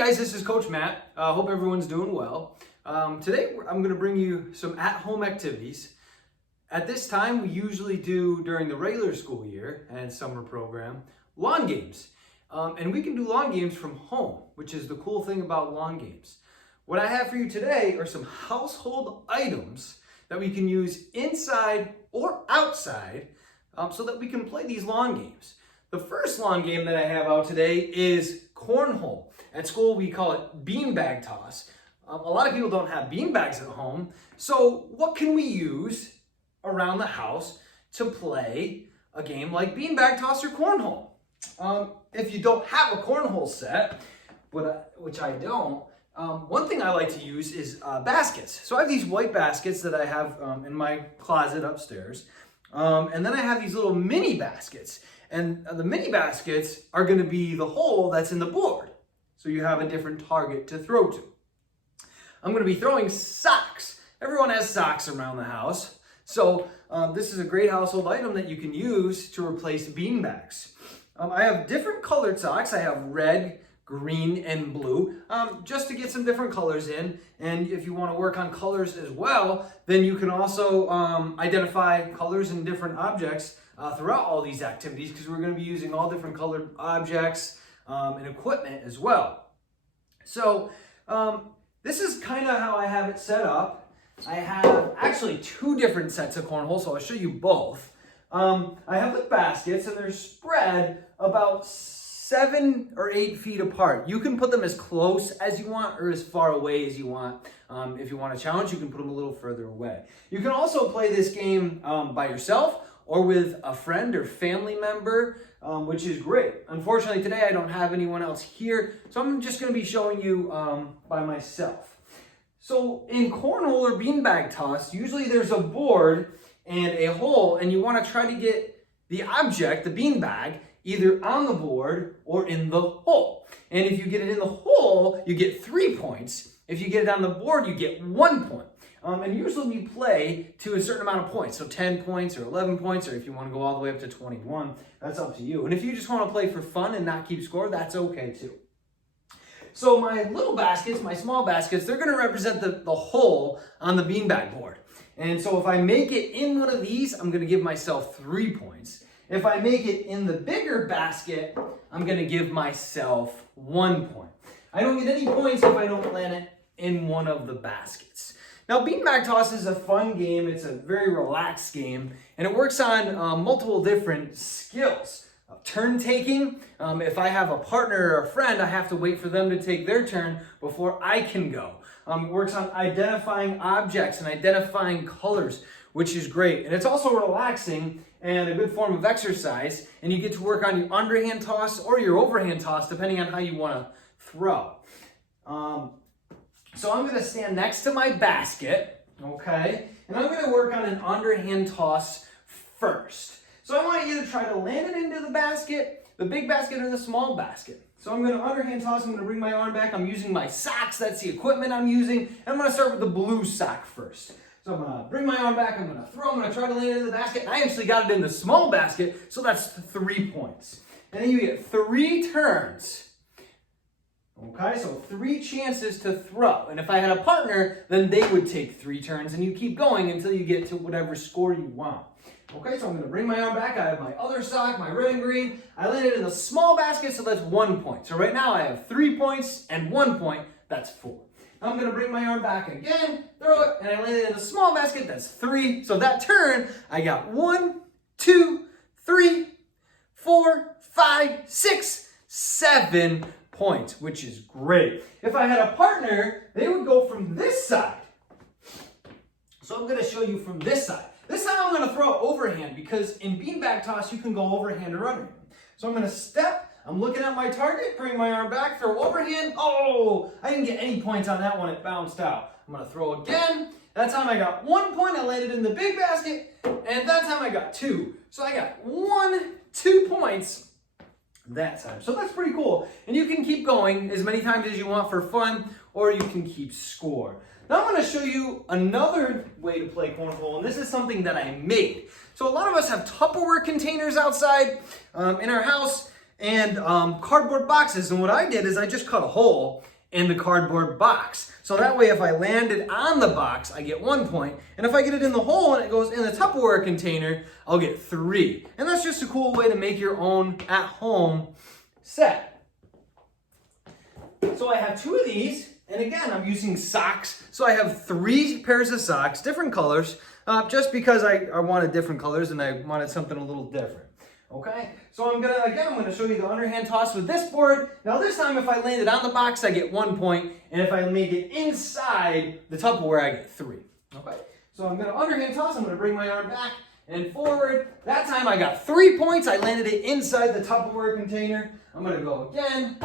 guys, this is Coach Matt. Hope everyone's doing well. Today I'm going to bring you some at-home activities. At this time, we usually do during the regular school year and summer program, lawn games. And we can do lawn games from home, which is the cool thing about lawn games. What I have for you today are some household items that we can use inside or outside so that we can play these lawn games. The first lawn game that I have out today is cornhole. At school, we call it beanbag toss. A lot of people don't have beanbags at home. So what can we use around the house to play a game like beanbag toss or cornhole? If you don't have a cornhole set, which I don't, one thing I like to use is baskets. So I have these white baskets that I have in my closet upstairs. And then I have these little mini baskets. And the mini baskets are going to be the hole that's in the board. So you have a different target to throw to. I'm going to be throwing socks. Everyone has socks around the house. So this is a great household item that you can use to replace beanbags. I have different colored socks. I have red, green, and blue, just to get some different colors in. And if you want to work on colors as well, then you can also identify colors in different objects throughout all these activities, because we're going to be using all different colored objects and equipment as well. So this is kind of how I have it set up. I have actually two different sets of cornhole, so I'll show you both. I have the baskets, and they're spread about 7 or 8 feet apart. You can put them as close as you want or as far away as you want. If you want a challenge, you can put them a little further away. You can also play this game by yourself or with a friend or family member, which is great. Unfortunately, today I don't have anyone else here, so I'm just going to be showing you by myself. So in cornhole or beanbag toss, usually there's a board and a hole, and you want to try to get the object, the beanbag, either on the board or in the hole. And if you get it in the hole, you get 3 points. If you get it on the board, you get 1 point. And usually we play to a certain amount of points, so 10 points or 11 points, or if you want to go all the way up to 21, that's up to you. And if you just want to play for fun and not keep score, that's okay too. So my little baskets, my small baskets, they're going to represent the hole on the beanbag board. And so if I make it in one of these, I'm going to give myself 3 points. If I make it in the bigger basket, I'm going to give myself 1 point. I don't get any points if I don't land it in one of the baskets. Now, beanbag toss is a fun game. It's a very relaxed game, and it works on multiple different skills. Turn taking. If I have a partner or a friend, I have to wait for them to take their turn before I can go. It works on identifying objects and identifying colors, which is great. And it's also relaxing and a good form of exercise. And you get to work on your underhand toss or your overhand toss, depending on how you want to throw. So I'm going to stand next to my basket, okay? And I'm going to work on an underhand toss first. So I want you to try to land it into the basket, the big basket or the small basket. So I'm going to underhand toss. I'm going to bring my arm back. I'm using my socks. That's the equipment I'm using. And I'm going to start with the blue sock first. So I'm going to bring my arm back. I'm going to throw. I'm going to try to land it in the basket. I actually got it in the small basket, so that's 3 points. And then you get 3 turns. Okay, so 3 chances to throw. And if I had a partner, then they would take 3 turns, and you keep going until you get to whatever score you want. Okay, so I'm going to bring my arm back. I have my other sock, my red and green. I landed in the small basket, so that's 1 point. So right now I have 3 points and 1 point. That's 4. I'm going to bring my arm back again, throw it, and I landed in the small basket. That's 3. So that turn, I got 1, 2, 3, 4, 5, 6, 7 points, which is great. If I had a partner, they would go from this side. So I'm going to show you from this side. This time I'm going to throw overhand, because in beanbag toss, you can go overhand or underhand. So I'm going to step. I'm looking at my target, bring my arm back, throw overhand. Oh, I didn't get any points on that one. It bounced out. I'm going to throw again. That time I got 1 point. I landed in the big basket. And that time I got 2. So I got 2 points that time. So that's pretty cool. And you can keep going as many times as you want for fun, or you can keep score. Now I'm going to show you another way to play cornhole, and this is something that I made. So a lot of us have Tupperware containers outside in our house, and cardboard boxes. And what I did is I just cut a hole in the cardboard box. So that way if I land it on the box, I get 1 point. And if I get it in the hole and it goes in the Tupperware container, I'll get 3. And that's just a cool way to make your own at-home set. So I have 2 of these, and again, I'm using socks. So I have 3 pairs of socks, different colors, just because I wanted different colors and I wanted something a little different. Okay, so I'm gonna show you the underhand toss with this board. Now this time if I land it on the box, I get 1 point, and if I make it inside the Tupperware, I get 3. Okay, so I'm gonna underhand toss, I'm gonna bring my arm back and forward. That time I got 3 points, I landed it inside the Tupperware container. I'm gonna go again.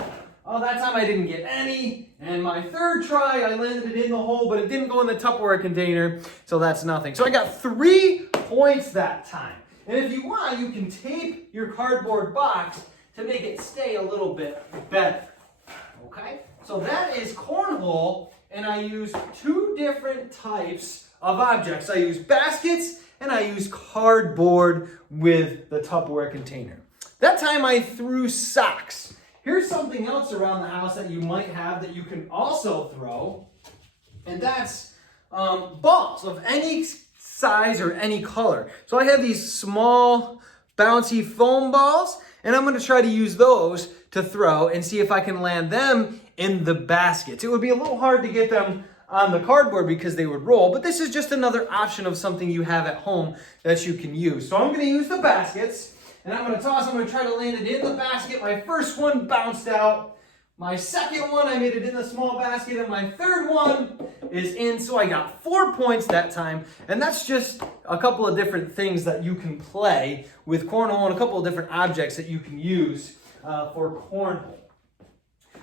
Oh, that time I didn't get any. And my third try, I landed it in the hole, but it didn't go in the Tupperware container, so that's nothing. So I got 3 points that time. And if you want, you can tape your cardboard box to make it stay a little bit better. Okay? So that is cornhole, and I use 2 different types of objects. I use baskets, and I use cardboard with the Tupperware container. That time I threw socks. Here's something else around the house that you might have that you can also throw, and that's balls of any size or any color. So I have these small bouncy foam balls, and I'm going to try to use those to throw and see if I can land them in the baskets. It would be a little hard to get them on the cardboard because they would roll, but this is just another option of something you have at home that you can use. So I'm going to use the baskets, and I'm going to toss. I'm going to try to land it in the basket. My first one bounced out. My second one, I made it in the small basket, and my third one is in, so I got 4 points that time. And that's just a couple of different things that you can play with cornhole and a couple of different objects that you can use for cornhole.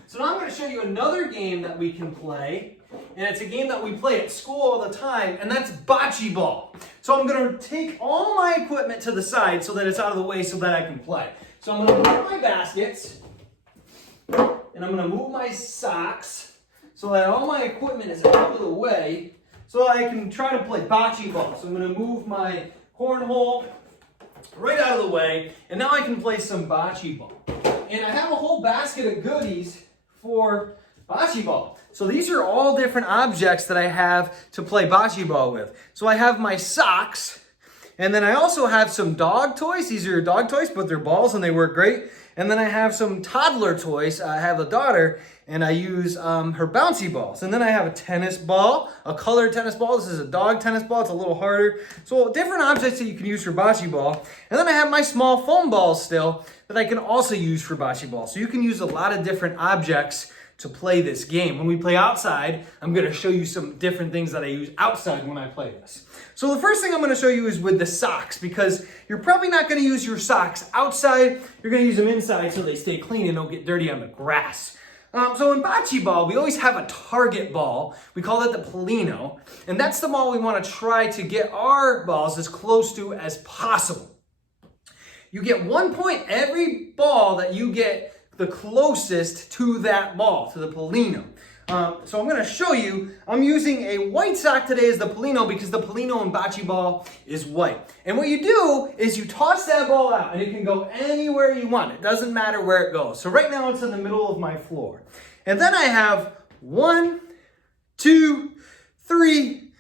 So now I'm going to show you another game that we can play, and it's a game that we play at school all the time, and that's bocce ball. So I'm going to take all my equipment to the side so that it's out of the way so that I can play. So I'm going to move my baskets, and I'm going to move my socks so that all my equipment is out of the way so that I can try to play bocce ball. So I'm going to move my cornhole right out of the way, and now I can play some bocce ball. And I have a whole basket of goodies for bocce ball. So these are all different objects that I have to play bocce ball with. So I have my socks, and then I also have some dog toys. These are dog toys, but they're balls and they work great. And then I have some toddler toys. I have a daughter, and I use her bouncy balls. And then I have a tennis ball, a colored tennis ball. This is a dog tennis ball. It's a little harder. So different objects that you can use for bocce ball. And then I have my small foam balls still that I can also use for bocce ball. So you can use a lot of different objects to play this game. When we play outside, I'm going to show you some different things that I use outside when I play this. So the first thing I'm going to show you is with the socks, because you're probably not going to use your socks outside. You're going to use them inside so they stay clean and don't get dirty on the grass. So in bocce ball, we always have a target ball. We call it the Polino, and that's the ball we want to try to get our balls as close to as possible. You get 1 point every ball that you get the closest to that ball, to the Polino. So I'm going to show you, I'm using a white sock today as the Polino because the Polino in bocce ball is white. And what you do is you toss that ball out, and it can go anywhere you want. It doesn't matter where it goes. So right now it's in the middle of my floor. And then I have 1, 2, 3,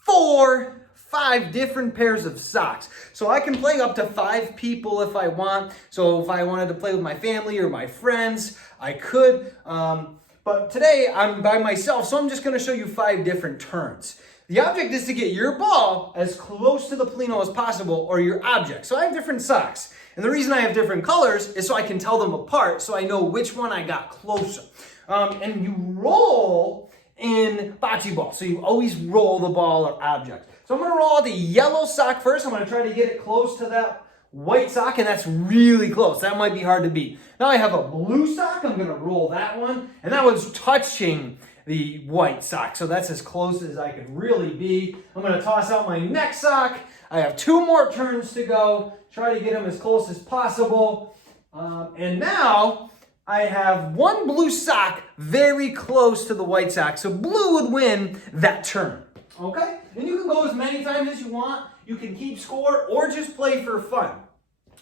4, 5 different pairs of socks. So I can play up to 5 people if I want. So if I wanted to play with my family or my friends, I could. But today I'm by myself, so I'm just going to show you 5 different turns. The object is to get your ball as close to the Polino as possible, or your object. So I have different socks. And the reason I have different colors is so I can tell them apart, so I know which one I got closer. And you roll in bocce ball. So you always roll the ball or object. So I'm going to roll out the yellow sock first. I'm going to try to get it close to that white sock, and that's really close. That might be hard to beat. Now I have a blue sock. I'm going to roll that one, and that one's touching the white sock. So that's as close as I could really be. I'm going to toss out my next sock. I have 2 more turns to go. Try to get them as close as possible. And now I have 1 blue sock very close to the white sock. So blue would win that turn. Okay? And you can go as many times as you want. You can keep score or just play for fun.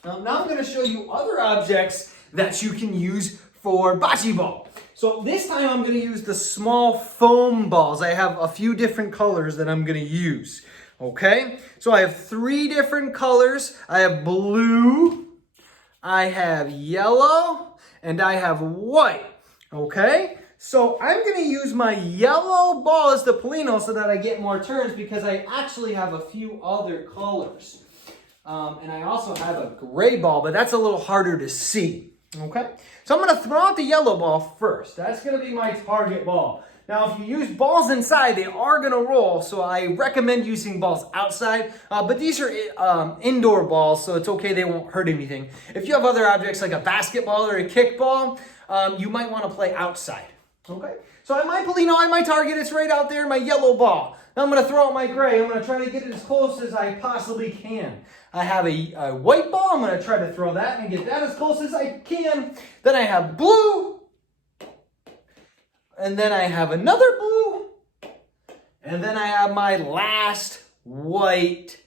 Now I'm going to show you other objects that you can use for bocce ball. So this time I'm gonna use the small foam balls. I have a few different colors that I'm gonna use, okay? So I have 3 different colors. I have blue, I have yellow, and I have white, okay? So I'm gonna use my yellow ball as the Polino so that I get more turns because I actually have a few other colors. And I also have a gray ball, but that's a little harder to see, okay? So I'm gonna throw out the yellow ball first. That's gonna be my target ball. Now, if you use balls inside, they are gonna roll, so I recommend using balls outside, but these are indoor balls, so it's okay, they won't hurt anything. If you have other objects like a basketball or a kickball, you might wanna play outside, okay? So at my Polino, at my target, it's right out there, my yellow ball. Now I'm gonna throw out my gray. I'm gonna try to get it as close as I possibly can. I have a white ball. I'm gonna try to throw that and get that as close as I can. Then I have blue. And then I have another blue. And then I have my last white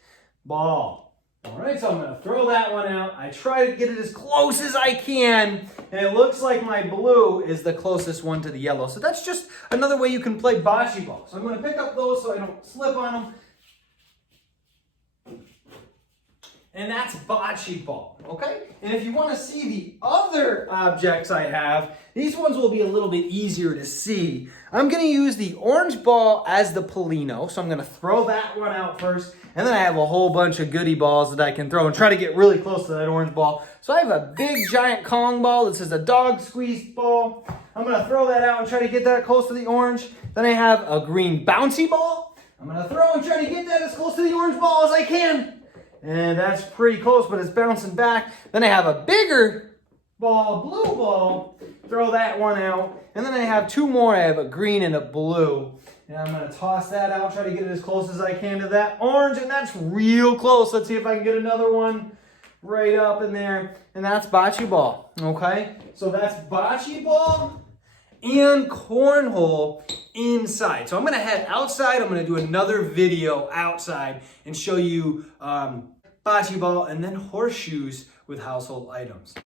ball. All right, so I'm gonna throw that one out. I try to get it as close as I can, and it looks like my blue is the closest one to the yellow. So that's just another way you can play bocce ball. So I'm gonna pick up those so I don't slip on them. And that's bocce ball, okay? And if you want to see the other objects I have, these ones will be a little bit easier to see. I'm going to use the orange ball as the Polino, so I'm going to throw that one out first, and then I have a whole bunch of goodie balls that I can throw and try to get really close to that orange ball. So I have a big giant Kong ball. This is a dog squeeze ball. I'm going to throw that out and try to get that close to the orange. Then I have a green bouncy ball. I'm going to throw and try to get that as close to the orange ball as I can. And that's pretty close, but it's bouncing back. Then I have a bigger ball, blue ball. Throw that one out. And then I have 2 more. I have a green and a blue. And I'm going to toss that out, try to get it as close as I can to that orange. And that's real close. Let's see if I can get another one right up in there. And that's bocce ball, okay? So that's bocce ball and cornhole inside. So I'm gonna head outside. I'm gonna do another video outside and show you bocce ball and then horseshoes with household items.